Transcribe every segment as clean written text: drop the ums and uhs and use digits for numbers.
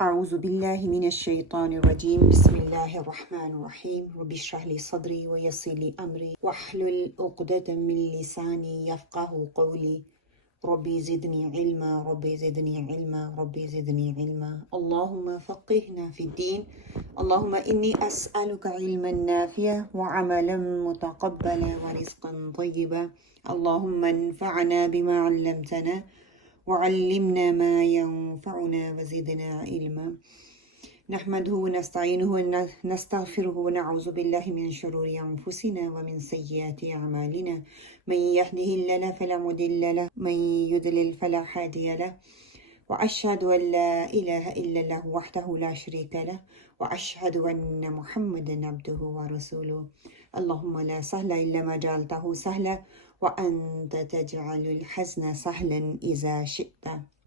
أعوذ بالله من الشيطان الرجيم بسم الله الرحمن الرحيم رب اشرح لي صدري ويسر لي أمري واحلل عقدة من لساني يفقه قولي ربي زدني علما ربي زدني علما ربي زدني علما اللهم فقهنا في الدين اللهم إني أسألك علما نافعا وعملا متقبلا ورزقا طيبا اللهم انفعنا بما علمتنا وعلمنا ما ينفعنا وزدنا علما نحمده ونستعينه ونستغفره ونعوذ بالله من شرور أنفسنا ومن سيئات أعمالنا من يهده الله فلا مضل له من يضلل فلا هادي له وأشهد أن لا إله إلا الله وحده لا شريك له وأشهد أن محمدا عبده ورسوله اللهم لا سهل إلا ما جعلته سهلا وأنت تجعل الحزن سهلا إذا شئت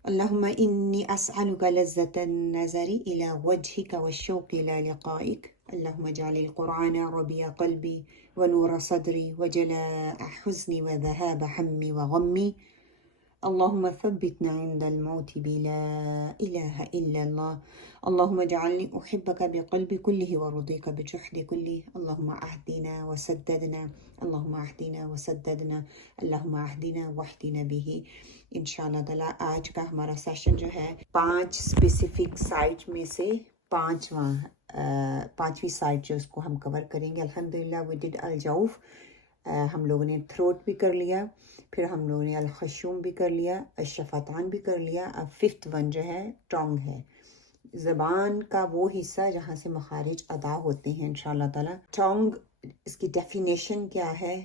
اللهم إني أسألك لذة النظر إلى وجهك والشوق إلى لقائك اللهم اجعل القرآن ربيع قلبي ونور صدري وجلاء حزني وذهاب همي وغمي اللهم ثبتنا عند الموت بلا إله إلا الله اللهم اجعلني أحبك بقلبي كله ورضيك بجحد كله اللهم أهدنا وسددنا اللهم أهدنا وسددنا اللهم أهدنا واهدنا به انشاءاللہ تعالیٰ آج کا ہمارا سیشن جو ہے 5 اسپیسیفک سائٹ میں سے پانچویں سائٹ جو اس کو ہم کور کریں گے. الحمدللہ وی ڈڈ الجوف، ہم لوگوں نے تھروٹ بھی کر لیا، پھر ہم لوگوں نے الخشوم بھی کر لیا، الشفتان بھی کر لیا. اب 5th ون جو ہے ٹانگ ہے، زبان کا وہ حصہ جہاں سے مخارج ادا ہوتے ہیں انشاءاللہ تعالیٰ. ٹانگ، اس کی ڈیفینیشن کیا ہے؟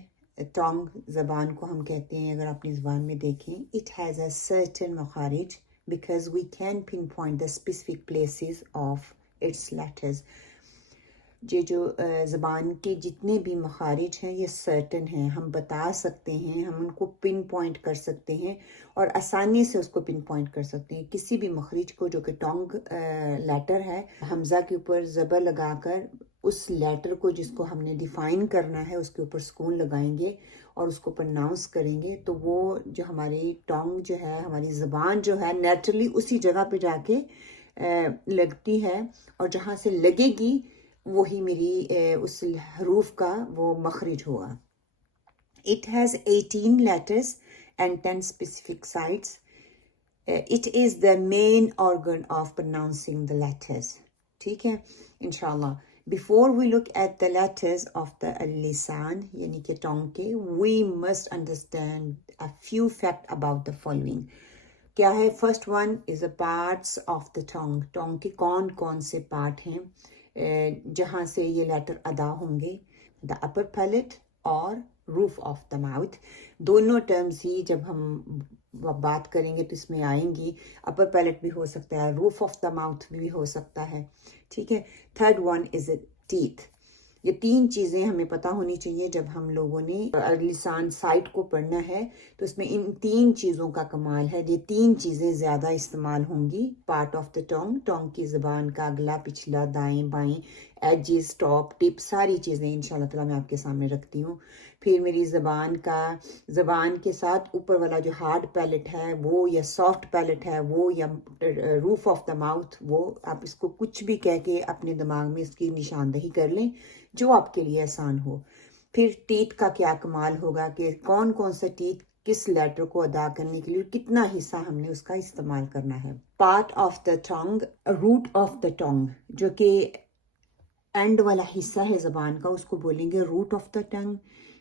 ٹانگ زبان کو ہم کہتے ہیں، اگر اپنی زبان میں دیکھیں، اٹ ہیز اے سرٹن مخارج because we can pinpoint the specific places of its letters. یہ جو زبان کے جتنے بھی مخارج ہیں یہ سرٹن ہیں، ہم بتا سکتے ہیں، ہم ان کو پن پوائنٹ کر سکتے ہیں اور آسانی سے اس کو پن پوائنٹ کر سکتے ہیں. کسی بھی مخرج کو جو کہ ٹانگ لیٹر ہے، حمزہ کے اوپر زبر لگا کر اس لیٹر کو جس کو ہم نے ڈیفائن کرنا ہے اس کے اوپر سکون لگائیں گے اور اس کو پرناؤنس کریں گے تو وہ جو ہماری ٹانگ جو ہے، ہماری زبان جو ہے، نیچرلی اسی جگہ پہ جا کے لگتی ہے، اور جہاں سے لگے گی وہی میری اس حروف کا وہ مخرج ہوگا. It has 18 letters and 10 specific sides. It is the main organ of pronouncing the letters. ٹھیک ہے انشاءاللہ. Before we look at the letters of the lisan یعنی کہ ٹانگ کے، we must understand a few facts about the following. کیا ہے؟ First one is the parts of the tongue. ٹانگ کے کون کون سے پارٹ ہیں جہاں سے یہ لیٹر ادا ہوں گے؟ دا اپر پیلٹ اور روف آف دا ماؤتھ. دونوں ٹرمز ہی جب ہم بات کریں گے تو اس میں آئیں گی. اپر پیلٹ بھی ہو سکتا ہے، روف آف دا ماؤتھ بھی ہو سکتا ہے. ٹھیک ہے. Third one is teeth. یہ 3 چیزیں ہمیں پتہ ہونی چاہیے جب ہم لوگوں نے لسان سائٹ کو پڑھنا ہے تو اس میں ان 3 چیزوں کا کمال ہے. یہ 3 چیزیں زیادہ استعمال ہوں گی. پارٹ آف دا ٹانگ، ٹانگ کی زبان کا اگلا پچھلا دائیں بائیں، ایجز، ٹاپ، ٹپ، ساری چیزیں انشاءاللہ تعالیٰ میں آپ کے سامنے رکھتی ہوں. پھر میری زبان کے ساتھ اوپر والا جو ہارڈ پیلٹ ہے وہ، یا سافٹ پیلٹ ہے وہ، یا روف آف دا ماؤتھ وہ، آپ اس کو کچھ بھی کہہ کے اپنے دماغ میں اس کی نشاندہی کر لیں جو آپ کے لیے آسان ہو. پھر ٹیتھ کا کیا کمال ہوگا کہ کون کون سا ٹیتھ کس لیٹر کو ادا کرنے کے لیے کتنا حصہ ہم نے اس کا استعمال کرنا ہے. پارٹ آف دا ٹانگ، روٹ آف دا ٹانگ، جو کہ اینڈ والا حصہ ہے زبان کا، اس کو بولیں گے root of the tongue.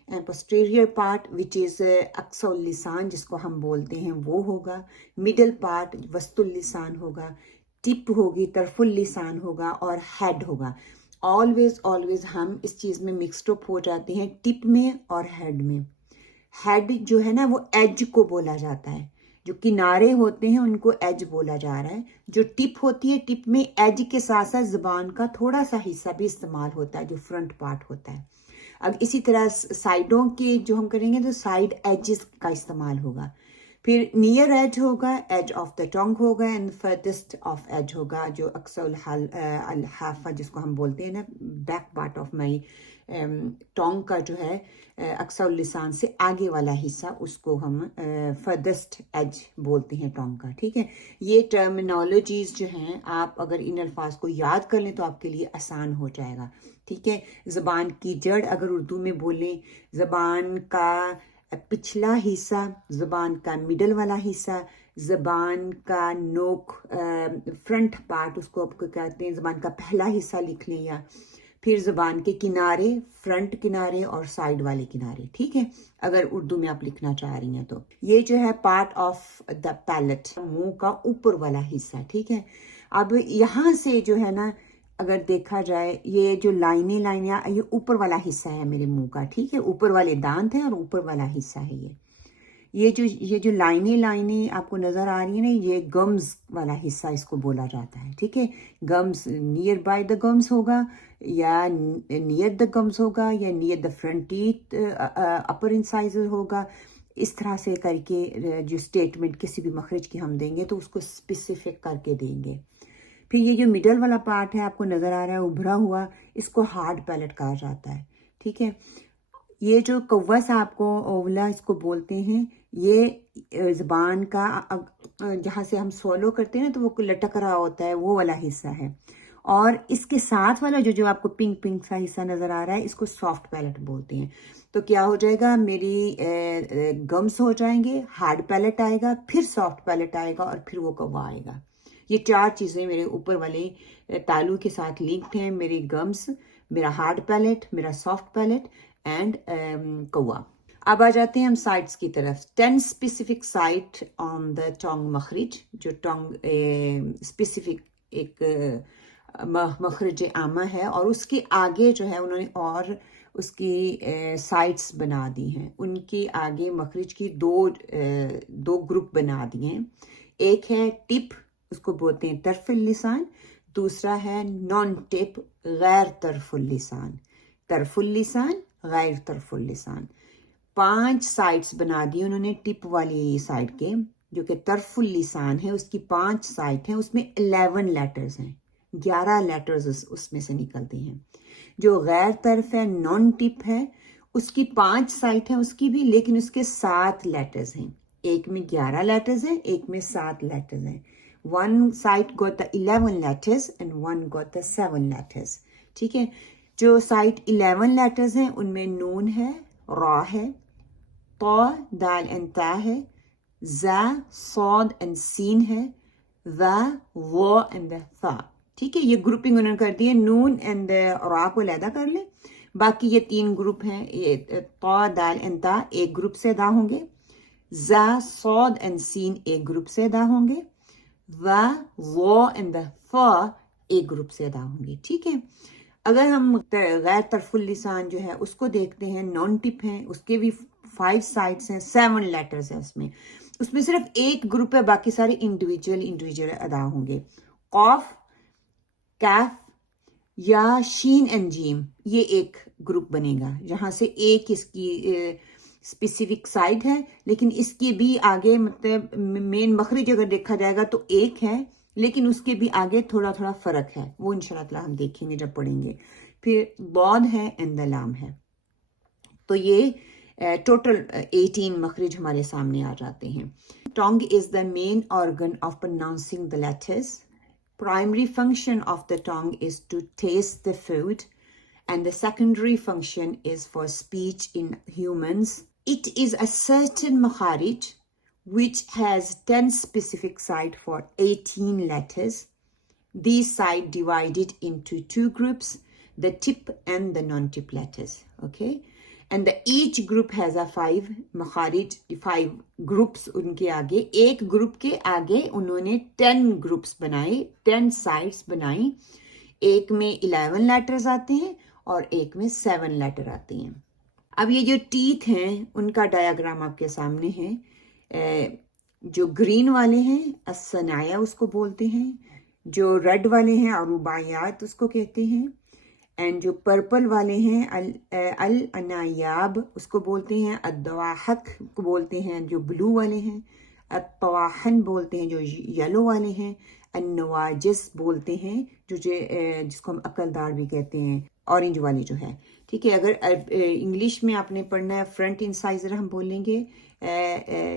And posterior part which is اقصی اللسان جس کو ہم بولتے ہیں وہ ہوگا. مڈل پارٹ وسط اللسان ہوگا. ٹپ ہوگی، طرف اللسان ہوگا، اور ہیڈ ہوگا. آلویز ہم اس چیز میں مکسڈ اپ ہو جاتے ہیں ٹپ میں اور ہیڈ میں. ہیڈ جو ہے نا وہ ایج کو بولا جاتا ہے، جو کنارے ہوتے ہیں ان کو ایج بولا جا رہا ہے. جو ٹپ ہوتی ہے، ٹپ میں ایج کے ساتھ ساتھ زبان کا تھوڑا سا حصہ بھی استعمال ہوتا ہے جو فرنٹ پارٹ ہوتا ہے. اب اسی طرح سائڈوں کے جو ہم کریں گے تو سائڈ ایجز کا استعمال ہوگا. پھر نیئر ایج ہوگا, ایج آف دا ٹانگ ہوگا, اینڈ فردسٹ آف ایج ہوگا, جو اکثر الحافہ جس کو ہم بولتے ہیں نا, بیک پارٹ آف مائی ٹانگ کا جو ہے اکثر لسان سے آگے والا حصہ, اس کو ہم فردسٹ ایج بولتے ہیں ٹانگ کا. ٹھیک ہے, یہ ٹرمینالوجیز جو ہیں آپ اگر ان الفاظ کو یاد کر لیں تو آپ کے لیے آسان ہو جائے گا. ٹھیک ہے, زبان کی جڑ اگر اردو میں بولیں, زبان کا پچھلا حصہ, زبان کا مڈل والا حصہ, زبان کا نوک فرنٹ پارٹ اس کو آپ کو کہتے ہیں, زبان کا پہلا حصہ لکھ لیں, یا پھر زبان کے کنارے, فرنٹ کنارے اور سائڈ والے کنارے. ٹھیک ہے, اگر اردو میں آپ لکھنا چاہ رہی ہیں تو یہ جو ہے پارٹ آف دا پیلٹ, منہ کا اوپر والا حصہ. ٹھیک ہے, اب یہاں سے جو ہے نا اگر دیکھا جائے, یہ جو لائنیں یہ اوپر والا حصہ ہے میرے منہ کا. ٹھیک ہے, اوپر والے دانت ہیں اور اوپر والا حصہ ہے یہ جو لائنیں آپ کو نظر آ رہی ہیں نا, یہ گمز والا حصہ اس کو بولا جاتا ہے. ٹھیک ہے, GIMS near by the GIMS ہوگا, یا نیئر دا گمز ہوگا, یا نیئر دا فرنٹ ٹیتھ اپر انسائزر ہوگا. اس طرح سے کر کے جو اسٹیٹمنٹ کسی بھی مخرج کی ہم دیں گے تو اس کو اسپیسیفک کر کے دیں گے. پھر یہ جو مڈل والا پارٹ ہے آپ کو نظر آ رہا ہے ابھرا ہوا, اس کو ہارڈ پیلٹ کہا جاتا ہے. ٹھیک ہے, یہ جو کوس آپ کو اولا اس کو بولتے ہیں, یہ زبان کا جہاں سے ہم سولو کرتے ہیں نا تو وہ لٹک رہا ہوتا ہے, وہ والا حصہ ہے. اور اس کے ساتھ والا جو آپ کو پنک سا حصہ نظر آ رہا ہے, اس کو سافٹ پیلٹ بولتے ہیں. تو کیا ہو جائے گا, میری گمس ہو جائیں گے, ہارڈ پیلٹ آئے گا, پھر سافٹ پیلٹ آئے گا, اور پھر وہ کوا آئے گا. یہ چار چیزیں میرے اوپر والے تالو کے ساتھ لنکڈ ہیں, میری گمس, میرا ہارڈ پیلٹ, میرا سافٹ پیلٹ اینڈ کوا. اب آ جاتے ہیں ہم سائٹس کی طرف. 10 اسپیسیفک سائٹ آن دا ٹانگ مخرج, جو ٹانگ اسپیسیفک ایک مخرج عامہ ہے, اور اس کے آگے جو ہے انہوں نے اور اس کی سائٹس بنا دی ہیں. ان کے آگے مخرج کی دو گروپ بنا دیے ہیں. ایک ہے ٹپ, اس کو بولتے ہیں طرف اللسان, دوسرا ہے نان ٹپ, غیر طرف اللسان. طرف اللسان, غیر طرف اللسان. 5 سائٹس بنا دی انہوں نے ٹپ والی سائڈ کے, جو کہ طرف اللسان ہے, اس کی 5 سائٹ ہیں, اس میں 11 لیٹرز ہیں, 11 لیٹرز اس میں سے نکلتے ہیں. جو غیر طرف ہے, نان ٹپ ہے, اس کی 5 سائٹ ہیں اس کی بھی, لیکن اس کے 7 لیٹرز ہیں. ایک میں 11 لیٹرز ہیں, ایک میں 7 لیٹرز ہیں. One site got the 11 letters and one got the 7 letters. ٹھیک ہے, جو سائٹ 11 لیٹرز ہیں ان میں نون ہے, را ہے, طا دال اینڈ تا ہے, زا صاد اینڈ سین ہے, ذا وا اینڈ ثا. ٹھیک ہے, یہ گروپنگ انہوں نے کر دی ہے. نون اینڈ را کو علیحدہ کر لیں, باقی یہ 3 گروپ ہیں. یہ طا دال اینڈ تا ایک گروپ سے ادا ہوں گے, زا صاد اینڈ سین ایک گروپ سے ادا ہوں گے, وا اینڈ فا ایک گروپ سے ادا ہوں گے. ٹھیک ہے, اگر ہم غیر طرف اللسان جو ہے اس کو دیکھتے ہیں, نان ٹپ ہیں, اس کے بھی 5 سائٹس ہیں, 7 لیٹرز ہیں. اس میں صرف ایک گروپ ہے, باقی سارے انڈیویجول ادا ہوں گے. قاف, کیف یا شین اینڈ جیم, یہ ایک گروپ بنے گا, جہاں سے ایک اس کی اسپیسیفک سائٹ ہے, لیکن اس کے بھی آگے مطلب مین مخرج اگر دیکھا جائے گا تو ایک ہے, لیکن اس کے بھی آگے تھوڑا فرق ہے, وہ انشاءاللہ ہم دیکھیں گے جب پڑھیں گے. پھر ضاد ہے, اینڈ لام ہے. تو یہ ٹوٹل 18 مخرج ہمارے سامنے آ جاتے ہیں. Tongue is the main organ of pronouncing the letters. Primary function of the tongue is to taste the food, and the secondary function is for speech in humans. It is a certain makharij which has 10 specific side for 18 letters. These side divided into 2 groups, the tip and the non-tip letters. Okay? And each group has a 5 makharij, 5 groups unke aage. ایک group کے آگے انہوں نے 10 groups بنائے, 10 sides بنائی. ایک میں 11 letters آتے ہیں اور ایک میں 7 لیٹر آتے ہیں. اب یہ جو ٹیتھ ہیں ان کا ڈایاگرام آپ کے سامنے ہے. جو گرین والے ہیں الصنایا اس کو بولتے ہیں, جو ریڈ والے ہیں الرباعیات اس کو کہتے ہیں, اینڈ جو پرپل والے ہیں الانایاب اس کو بولتے ہیں, الدواحق کو بولتے ہیں. جو بلو والے ہیں الطواحن بولتے ہیں جو یلو والے ہیں، النواجس بولتے ہیں جس کو ہم عقلدار بھی کہتے ہیں، اورنج والی جو ہے، ٹھیک ہے. اگر انگلش میں آپ نے پڑھنا ہے فرنٹ انسائزر ہم بولیں گے،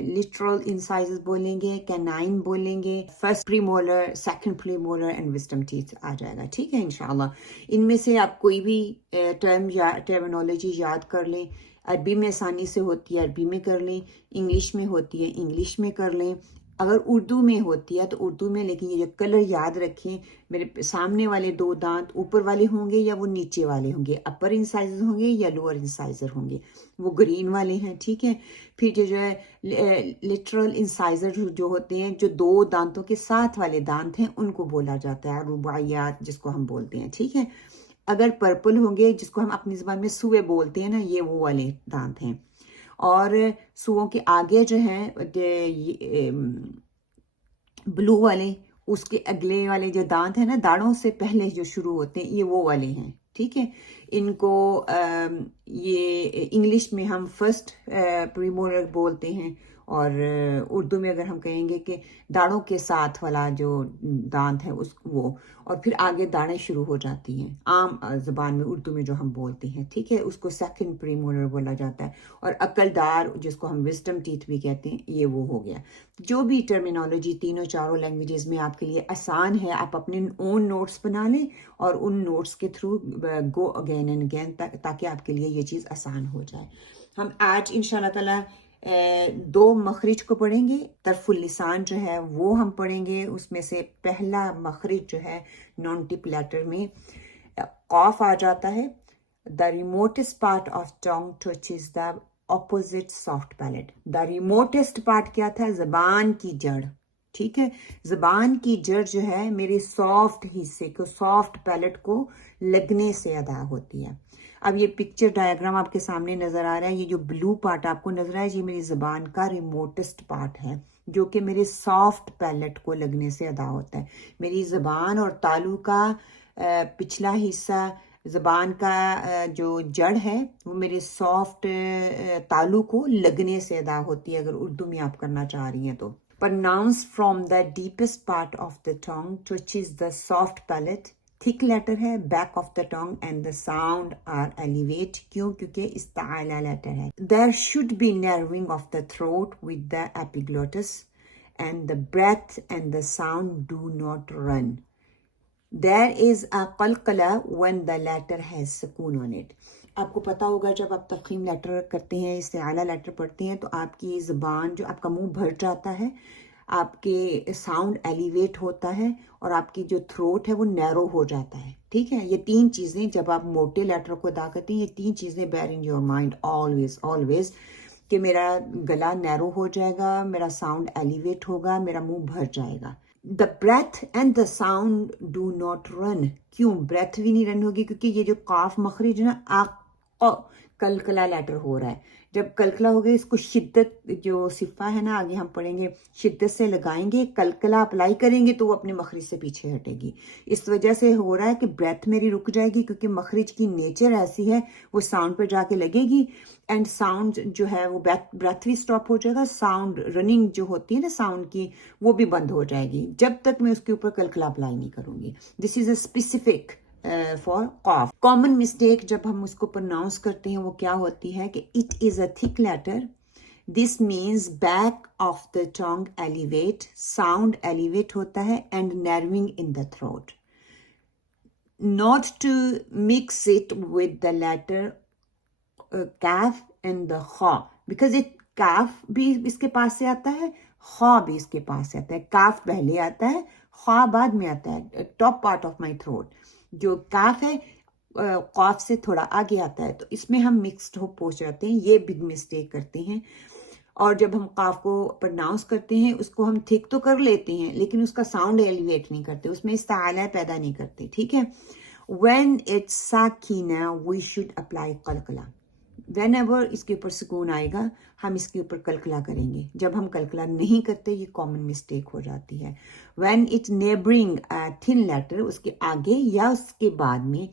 لٹرل انسائزر بولیں گے، کینائن بولیں گے، first premolar, second premolar and wisdom teeth آ جائے گا، ٹھیک ہے انشاءاللہ. ان میں سے آپ کوئی بھی ٹرمینالوجی یاد کر لیں. عربی میں آسانی سے ہوتی ہے عربی میں کر لیں، انگلش میں ہوتی ہے انگلش میں کر لیں، اگر اردو میں ہوتی ہے تو اردو میں. لیکن یہ کلر یاد رکھیں، میرے سامنے والے دو دانت اوپر والے ہوں گے یا وہ نیچے والے ہوں گے، اپر انسائزر ہوں گے یا لوور انسائزر ہوں گے، وہ گرین والے ہیں، ٹھیک ہے. پھر جو ہے لٹرل انسائزر جو ہوتے ہیں، جو دو دانتوں کے ساتھ والے دانت ہیں، ان کو بولا جاتا ہے رباعیات جس کو ہم بولتے ہیں، ٹھیک ہے. اگر پرپل ہوں گے جس کو ہم اپنی زبان میں سوئے بولتے ہیں نا، یہ وہ والے دانت ہیں. اور سوؤں کے آگے جو ہیں بلو والے، اس کے اگلے والے جو دانت ہیں نا، داڑھوں سے پہلے جو شروع ہوتے ہیں، یہ وہ والے ہیں، ٹھیک ہے. ان کو یہ انگلش میں ہم فرسٹ پریمولر بولتے ہیں، اور اردو میں اگر ہم کہیں گے کہ داڑھوں کے ساتھ والا جو دانت ہے وہ، اور پھر آگے داڑھیں شروع ہو جاتی ہیں عام زبان میں اردو میں جو ہم بولتے ہیں، ٹھیک ہے. اس کو سیکنڈ پریمولر بولا جاتا ہے. اور عقلدار جس کو ہم وزڈم ٹیتھ بھی کہتے ہیں، یہ وہ ہو گیا. جو بھی ٹرمینالوجی تینوں چاروں لینگویجز میں آپ کے لیے آسان ہے، آپ اپنے اون نوٹس بنا لیں اور ان نوٹس کے through go again and again تاکہ آپ کے لیے یہ چیز آسان ہو جائے. ہم آج انشاءاللہ تعالی دو مخرج کو پڑھیں گے. طرف اللسان جو ہے وہ ہم پڑھیں گے. اس میں سے پہلا مخرج جو ہے نان ٹپ لیٹر میں قاف آ جاتا ہے. The remotest part of tongue touches the opposite soft palate. The remotest part کیا تھا؟ زبان کی جڑ، ٹھیک ہے. زبان کی جڑ جو ہے میرے سافٹ حصے کو، سافٹ پیلٹ کو لگنے سے ادا ہوتی ہے. اب یہ پکچر ڈائیگرام آپ کے سامنے نظر آ رہا ہے. یہ جو بلو پارٹ آپ کو نظر آ رہا ہے، یہ میری زبان کا ریموٹسٹ پارٹ ہے جو کہ میرے سافٹ پیلٹ کو لگنے سے ادا ہوتا ہے. میری زبان اور تالو کا پچھلا حصہ، زبان کا جو جڑ ہے، وہ میرے سافٹ تالو کو لگنے سے ادا ہوتی ہے، اگر اردو میں آپ کرنا چاہ رہی ہیں تو. Pronounce from the deepest part of the tongue touches the soft palate. Thick letter ہے back of the tongue and the sound are elevate. کیوں؟ کیونکہ استعلا letter ہے. There should be narrowing of the throat with the epiglottis and the breath and the sound do not run. There is a qalqala when the letter has sukoon on it. آپ کو پتا ہوگا جب آپ تفخیم letter کرتے ہیں، استعلا letter پڑھتے ہیں، تو آپ کی زبان جو آپ کا منہ بھر جاتا ہے، آپ کے ساؤنڈ ایلیویٹ ہوتا ہے، اور آپ کی جو تھروٹ ہے وہ نیرو ہو جاتا ہے، ٹھیک ہے. یہ تین چیزیں جب آپ موٹے لیٹر کو ادا کرتے ہیں، یہ تین چیزیں bear in your mind always کہ میرا گلا نیرو ہو جائے گا، میرا ساؤنڈ ایلیویٹ ہوگا، میرا منہ بھر جائے گا. The breath and the sound do not run. کیوں breath بھی نہیں رن ہوگی؟ کیونکہ یہ جو قاف مخرج نا کلکلا لیٹر ہو رہا ہے. جب کلکلا ہوگا، اس کو شدت جو صفہ ہے نا، آگے ہم پڑھیں گے، شدت سے لگائیں گے، کلکلا اپلائی کریں گے تو وہ اپنے مخرج سے پیچھے ہٹے گی. اس وجہ سے ہو رہا ہے کہ بریتھ میری رک جائے گی، کیونکہ مخرج کی نیچر ایسی ہے، وہ ساؤنڈ پہ جا کے لگے گی، اینڈ ساؤنڈ جو ہے وہ بریتھ بھی سٹاپ ہو جائے گا، ساؤنڈ رننگ جو ہوتی ہے نا ساؤنڈ کی، وہ بھی بند ہو جائے گی جب تک میں اس کے اوپر کلکلا اپلائی نہیں کروں گی. دس از اے اسپیسیفک فار قاف. کامن مسٹیک جب ہم اس کو پروناؤنس کرتے ہیں وہ کیا ہوتی ہے کہ it is a thick letter. This means back of the tongue elevate, sound elevate ہوتا ہے، and narrowing in the throat. Not to mix it with the letter کیف اینڈ دا خا، بیکاز اٹ کیف بھی اس کے پاس سے آتا ہے، خا بھی اس کے پاس سے آتا ہے. کیف پہلے آتا ہے، خا بعد میں آتا ہے. Top part of my throat جو کیف ہے قاف سے تھوڑا آگے آتا ہے، تو اس میں ہم مکسڈ ہو پہنچ جاتے ہیں. یہ بگ مسٹیک کرتے ہیں. اور جب ہم قاف کو پرناؤنس کرتے ہیں، اس کو ہم تھک تو کر لیتے ہیں لیکن اس کا ساؤنڈ ایلیویٹ نہیں کرتے، اس میں استعلا پیدا نہیں کرتے، ٹھیک ہے. when it's sakina we should apply qalqala. whenever اس کے اوپر سکون آئے گا ہم اس کے اوپر کلکلا کریں گے. جب ہم کلکلا نہیں کرتے، یہ کامن مسٹیک ہو جاتی ہے. when it's neighboring a thin letter، اس کے آگے یا اس کے بعد میں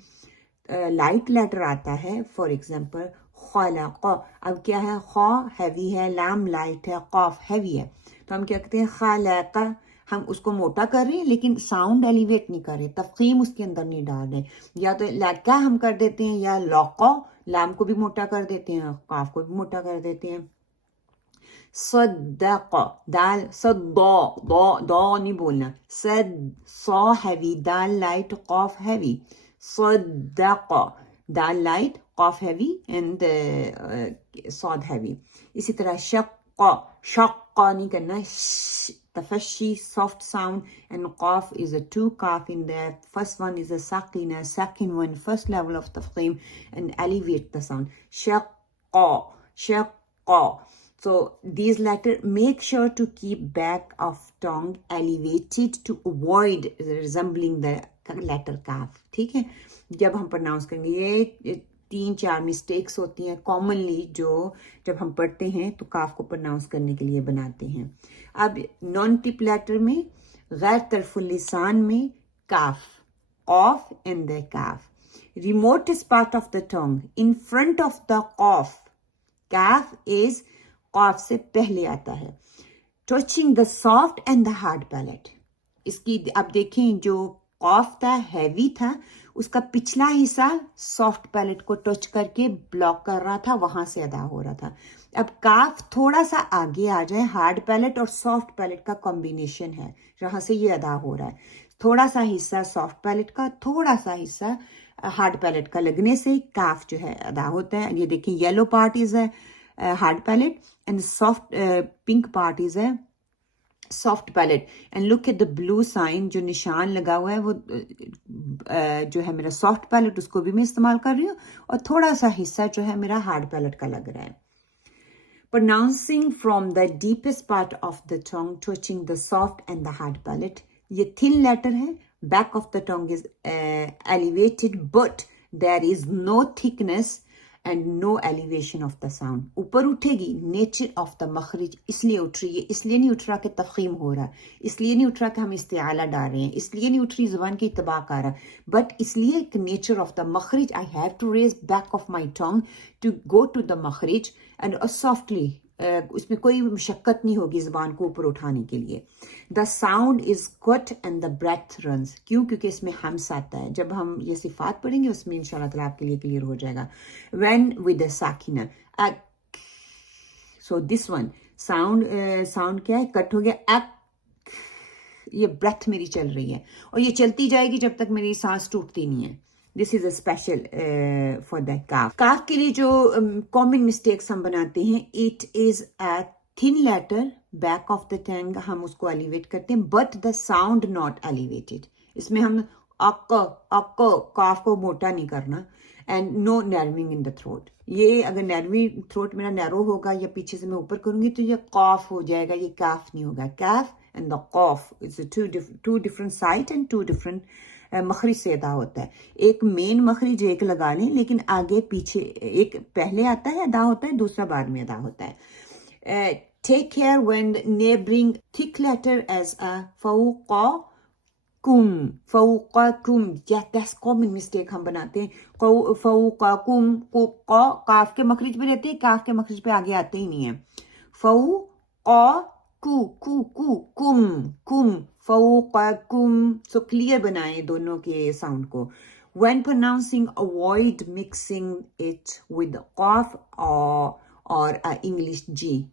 لائٹ لیٹر آتا ہے، فار ایگزامپل خلق. اب کیا ہے؟ خا ہیوی ہے، لام لائٹ ہے، قاف ہیوی ہے. تو ہم کیا کہتے ہیں خالق، ہم اس کو موٹا کر رہے ہیں لیکن ساؤنڈ ایلیویٹ نہیں کر رہے، تفخیم اس کے اندر نہیں ڈال رہے. یا تو لکا ہم کر دیتے ہیں، یا لوقا، لام کو بھی موٹا کر دیتے ہیں، قاف کو بھی موٹا کر دیتے ہیں. صدق، دال صدو، دو نہیں بولنا، سو ہیوی، دال لائٹ، قاف ہیوی. صدق، دال لائٹ، قاف ہیوی اینڈ صاد ہیوی. اسی طرح شق، شق نہیں کرنا، تفشی soft sound, and qaf is a two qaf in there. First one is a sakina, second one first level of tafkhim, and elevate the sound. Shaqqa, shaqqa. So these letters, make sure to keep back of tongue elevated to avoid resembling the letter kaf. ٹھیک ہے، جب ہم pronounce کریں گے یہ 3-4 mistakes ہوتی ہیں commonly جو جب ہم پڑھتے ہیں تو کاف کو پرناؤنس کرنے کے لیے بناتے ہیں. اب نان ٹپ لیٹر میں غیر طرف اللسان میں کاف، قاف اینڈ دا کاف. Remotest part of the tongue in front of the قاف، کاف از قاف سے پہلے آتا ہے. Touching the soft and the hard palate, اس کی اب دیکھیں جو قاف تھا ہیوی تھا، اس کا پچھلا حصہ سافٹ پیلٹ کو ٹچ کر کے بلاک کر رہا تھا، وہاں سے ادا ہو رہا تھا. اب کاف تھوڑا سا آگے آ جائے، ہارڈ پیلٹ اور سافٹ پیلٹ کا کمبینیشن ہے، جہاں سے یہ ادا ہو رہا ہے. تھوڑا سا حصہ سافٹ پیلٹ کا، تھوڑا سا حصہ ہارڈ پیلٹ کا لگنے سے کاف جو ہے ادا ہوتا ہے. یہ دیکھیں yellow part is a hard palate and soft pink part is a soft palate. And look at the blue sign, جو نشان لگا ہوا ہے وہ جو ہے میرا سافٹ پیلٹ، اس کو بھی میں استعمال کر رہی ہوں، اور تھوڑا سا حصہ جو ہے میرا ہارڈ پیلٹ کا لگ رہا ہے. Pronouncing from the deepest part of the tongue touching the soft and the hard palate. یہ تھن لیٹر ہے، back of the tongue is elevated but there is no thickness and no elevation of the sound. اوپر اٹھے گی، nature of the مخرج اس لیے اٹھ رہی ہے، اس لیے نہیں اٹھ رہا کہ تفخیم ہو رہا ہے، اس لیے نہیں اٹھ رہا کہ ہم استعالہ ڈال رہے ہیں، اس لیے نہیں اٹھ رہی زبان کی اتباق آ رہا، بٹ اس لیے کہ نیچر آف دا مخرج، I have to raise back of my tongue to go to the مخرج اینڈ سافٹلی. اس میں کوئی مشقت نہیں ہوگی زبان کو اوپر اٹھانے کے لیے. The sound is cut and the breath runs. کیوں؟ کیونکہ اس میں ہمس آتا ہے. جب ہم یہ صفات پڑھیں گے اس میں انشاءاللہ تعالیٰ آپ کے لیے کلیئر ہو جائے گا. وین ود اے ساکینہ، سو دس ون ساؤنڈ کیا ہے؟ کٹ ہو گیا. ایک، یہ بریتھ میری چل رہی ہے اور یہ چلتی جائے گی جب تک میری سانس ٹوٹتی نہیں ہے. دس از اے اسپیشل فار دا کاف. کاف کے لیے جو کامن مسٹیکس ہم بناتے ہیں، it is a thin letter back of the tongue, ہم اس کو ایلیویٹ کرتے ہیں but the sound not elevated. اس میں ہم کاف کو موٹا نہیں کرنا. And no narrowing in the throat. یہ اگر نیروئنگ تھروٹ میرا نیرو ہوگا یا پیچھے سے میں اوپر کروں گی تو یہ قاف ہو جائے گا، یہ کاف نہیں ہوگا. کاف اینڈ دا قاف is two different site and two different مخرج سے ادا ہوتا ہے. ایک مین مخرج ایک لگا لیں، لیکن آگے پیچھے ایک پہلے آتا ہے ادا ہوتا ہے، دوسرا بعد میں ادا ہوتا ہے. Take care when neighbouring thick letter as a فوقکم. فوقکم، دس کامن مسٹیک ہم بناتے ہیں. فوقکم، قاف کے مخرج پہ رہتے ہیں، کاف کے مخرج پہ آگے آتے ہی نہیں ہیں. کم فوقکم. سو کلیئر بنائیں دونوں کے ساؤنڈ کو. When pronouncing, avoid mixing it with قاف or English G.